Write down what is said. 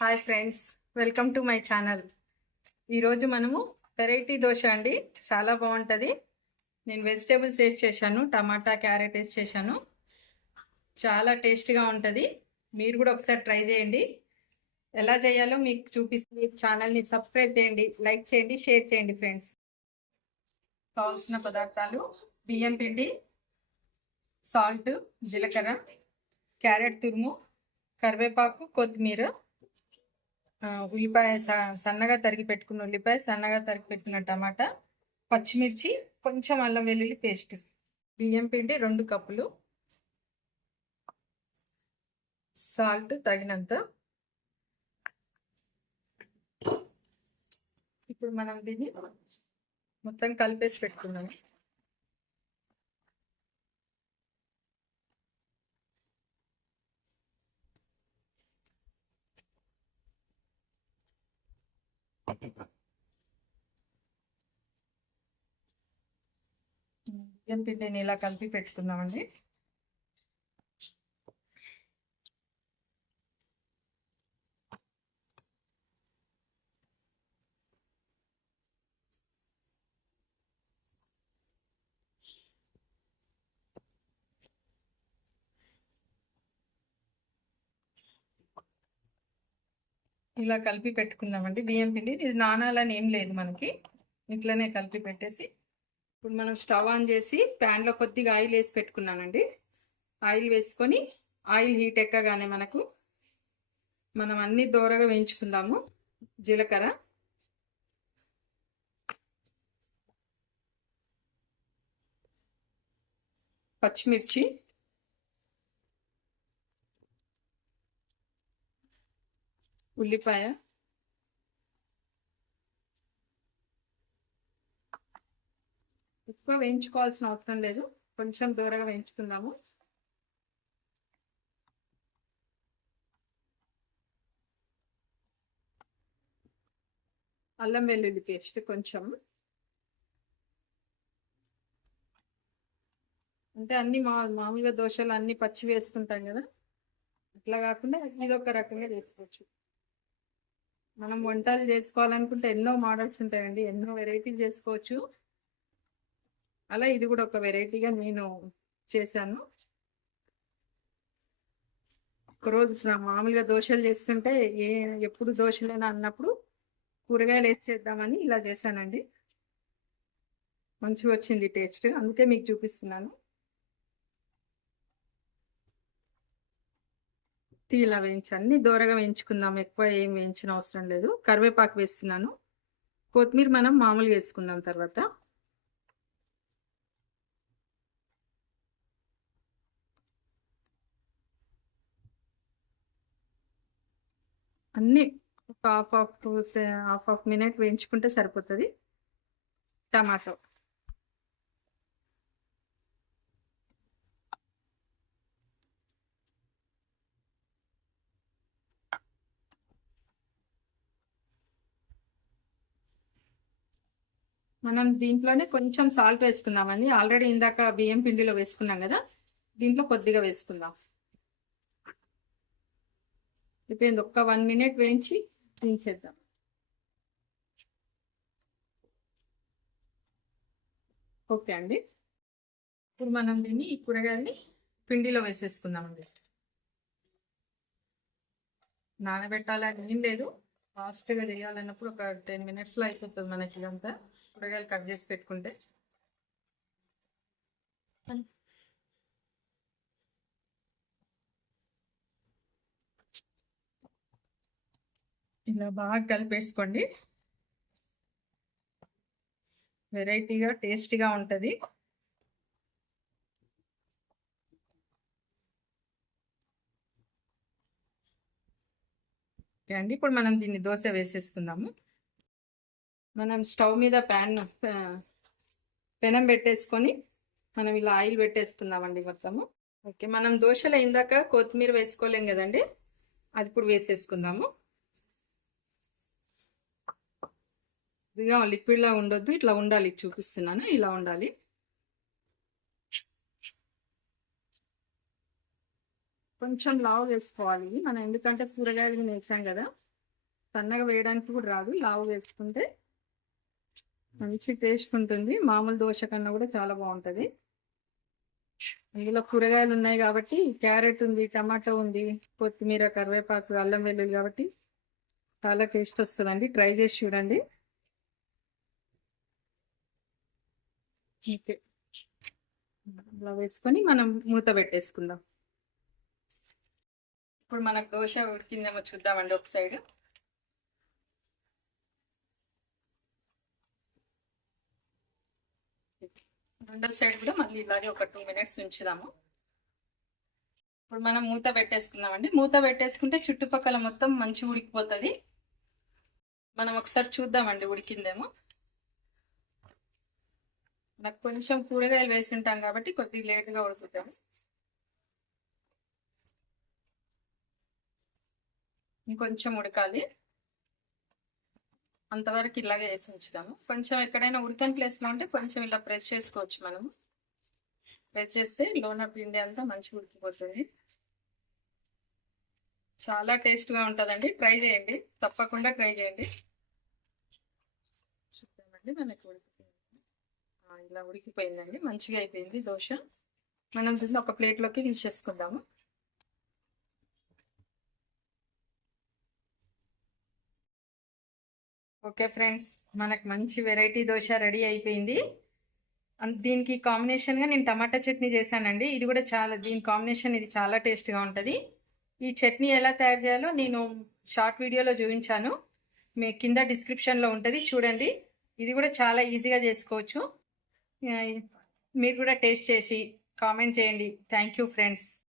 Hi friends, welcome to my channel. ఈరోజు మనము variety dosa అండి. చాలా బాగుంటుంది. నేను వెజిటేబుల్స్ వేస్ట్ చేశాను, టమాటా క్యారెట్ వేస్ట్ చేశాను. చాలా టేస్ట్గా ఉంటుంది. మీరు కూడా ఒకసారి ట్రై చేయండి. ఎలా చేయాలో మీకు చూపిస్తుంది. ఛానల్ని సబ్స్క్రైబ్ చేయండి, లైక్ చేయండి, షేర్ చేయండి ఫ్రెండ్స్. కావాల్సిన పదార్థాలు: బియ్యం పిండి, సాల్ట్, జీలకర్ర, క్యారెట్ తురుము, కరివేపాకు, కొత్తిమీర, ఉల్లిపాయ సన్నగా తరిగి పెట్టుకున్న ఉల్లిపాయ, సన్నగా తరిగి పెట్టుకున్న టమాటా, పచ్చిమిర్చి, కొంచెం అల్లం వెల్లుల్లి పేస్ట్. బియ్యం పిండి 2 కప్పులు, సాల్ట్ తగినంత. ఇప్పుడు మనం దీన్ని మొత్తం కలిపేసి పెట్టుకున్నాము. బియ్యం పిండిని ఇలా కలిపి పెట్టుకున్నామండి. ఇలా కలిపి పెట్టుకుందామండి. బియ్యం పిండి ఇది నానాలని ఏం లేదు, మనకి ఇట్లనే కలిపి పెట్టేసి ఇప్పుడు మనం స్టవ్ ఆన్ చేసి ప్యాన్లో కొద్దిగా ఆయిల్ వేసి పెట్టుకున్నానండి. ఆయిల్ వేసుకొని ఆయిల్ హీట్ ఎక్కగానే మనం అన్ని దోరగా వేయించుకుందాము. జీలకర్ర, పచ్చిమిర్చి, ఉల్లిపాయ, ఎక్కువ వేయించుకోవాల్సిన అవసరం లేదు, కొంచెం దూరంగా వేయించుకుందాము. అల్లం వెల్లుల్లి పేస్ట్ కొంచెం, అంటే అన్ని మామూలుగా దోశలు అన్ని పచ్చి వేస్తుంటాం కదా, అట్లా కాకుండా ఇదొక రకంగా చేసుకోవచ్చు. మనం వంటలు చేసుకోవాలనుకుంటే ఎన్నో మోడల్స్ ఉంటాయండి, ఎన్నో వెరైటీలు చేసుకోవచ్చు. అలా ఇది కూడా ఒక వెరైటీగా నేను చేశాను. ఒకరోజు మామూలుగా దోశలు చేస్తుంటే ఎప్పుడు దోశలేనా అన్నప్పుడు కూరగాయలు వేసి చేద్దామని ఇలా చేశానండి. మంచిగా వచ్చింది టేస్ట్, అందుకే మీకు చూపిస్తున్నాను. ఇలా అన్ని దూరగా వేయించుకుందాం, ఎక్కువ ఏం వేయించిన అవసరం లేదు. కరివేపాకు వేస్తున్నాను, కొత్తిమీర మనం మామూలుగా వేసుకుందాం తర్వాత. అన్నీ ఒక హాఫ్ మినిట్ వేయించుకుంటే సరిపోతుంది. టమాటో, మనం దీంట్లోనే కొంచెం సాల్ట్ వేసుకుందామండి. ఆల్రెడీ ఇందాక బియ్యం పిండిలో వేసుకున్నాం కదా, దీంట్లో కొద్దిగా వేసుకుందాం. అయిపోయింది, ఒక్క 1 మినిట్ వేయించి దించేద్దాం. ఓకే అండి, ఇప్పుడు మనం దీన్ని ఈ కూరగాయల్ని పిండిలో వేసేసుకుందామండి. నానబెట్టాలని ఏం లేదు, ఫాస్ట్గా చేయాలన్నప్పుడు ఒక 10 మినిట్స్లో అయిపోతుంది మనకి. ఇదంతా కూరగాయలు కట్ చేసి పెట్టుకుంటే. ఇలా బాగా కలిపేసుకోండి, వెరైటీగా టేస్టీగా ఉంటుంది. ఓకే అండి, ఇప్పుడు మనం దీన్ని దోశ వేసేసుకుందాము. మనం స్టవ్ మీద పెనం పెట్టేసుకొని మనం ఇలా ఆయిల్ పెట్టేసుకుందామండి మొత్తము. ఓకే, మనం దోశలో ఇందాక కొత్తిమీర వేసుకోలేం కదండి, అది ఇప్పుడు వేసేసుకుందాము. ఇదిగా లిక్విడ్లా ఉండొద్దు, ఇట్లా ఉండాలి, చూపిస్తున్నాను, ఇలా ఉండాలి. కొంచెం లావు వేసుకోవాలి మనం, ఎందుకంటే కూరగాయలు వేసాం కదా, సన్నగా వేయడానికి కూడా రాదు. లావు వేసుకుంటే మంచి టేస్ట్ ఉంటుంది. మామూలు దోశ కన్నా కూడా చాలా బాగుంటుంది. ఇందులో కూరగాయలు ఉన్నాయి కాబట్టి, క్యారెట్ ఉంది, టమాటో ఉంది, కొత్తిమీర, కరివేపాకు, అల్లం వెల్లుల్లి కాబట్టి చాలా టేస్ట్ వస్తుందండి. ట్రై చేసి చూడండి. ఓకే, ఇలా వేసుకొని మనం మూత పెట్టేసుకుందాం. ఇప్పుడు మనకు దోశ ఉడికిందేమో చూద్దామండి ఒక సైడ్. రెండో సైడ్ కూడా మళ్ళీ ఇలాగే ఒక 2 minutes ఉంచుదాము. ఇప్పుడు మనం మూత పెట్టేసుకుందామండి. మూత పెట్టేసుకుంటే చుట్టుపక్కల మొత్తం మంచిగా ఉడికిపోతుంది. మనం ఒకసారి చూద్దామండి ఉడికిందేమో. నాకు కొంచెం కూరగాయలు వేసి ఉంటాం కాబట్టి కొద్దిగా లేట్గా ఉడుకుతుంది. ఇంకొంచెం ఉడకాలి, అంతవరకు ఇలాగే వేసి ఉంచుదాము. కొంచెం ఎక్కడైనా ఉడకని ప్లేస్లో ఉంటే కొంచెం ఇలా ప్రెస్ చేసుకోవచ్చు. మనము ప్రెస్ చేస్తే లోన పిండి అంతా మంచిగా ఉడికిపోతుంది. చాలా టేస్ట్గా ఉంటుందండి. ట్రై చేయండి, తప్పకుండా ట్రై చేయండి. చూద్దామండి, మనకి ఇలా ఉడికిపోయిందండి, మంచిగా అయిపోయింది దోశ. మనం దీన్ని ఒక ప్లేట్లోకి తీసేసుకుందాము. ఓకే ఫ్రెండ్స్, మనకు మంచి వెరైటీ దోశ రెడీ అయిపోయింది. దీనికి కాంబినేషన్గా నేను టమాటా చట్నీ చేశానండి. ఇది కూడా చాలా, దీని కాంబినేషన్ ఇది చాలా టేస్ట్గా ఉంటుంది. ఈ చట్నీ ఎలా తయారు చేయాలో నేను షార్ట్ వీడియోలో చూపించాను, మీ కింద డిస్క్రిప్షన్లో ఉంటుంది, చూడండి. ఇది కూడా చాలా ఈజీగా చేసుకోవచ్చు. మీరు కూడా టేస్ట్ చేసి కామెంట్ చేయండి. Thank you friends.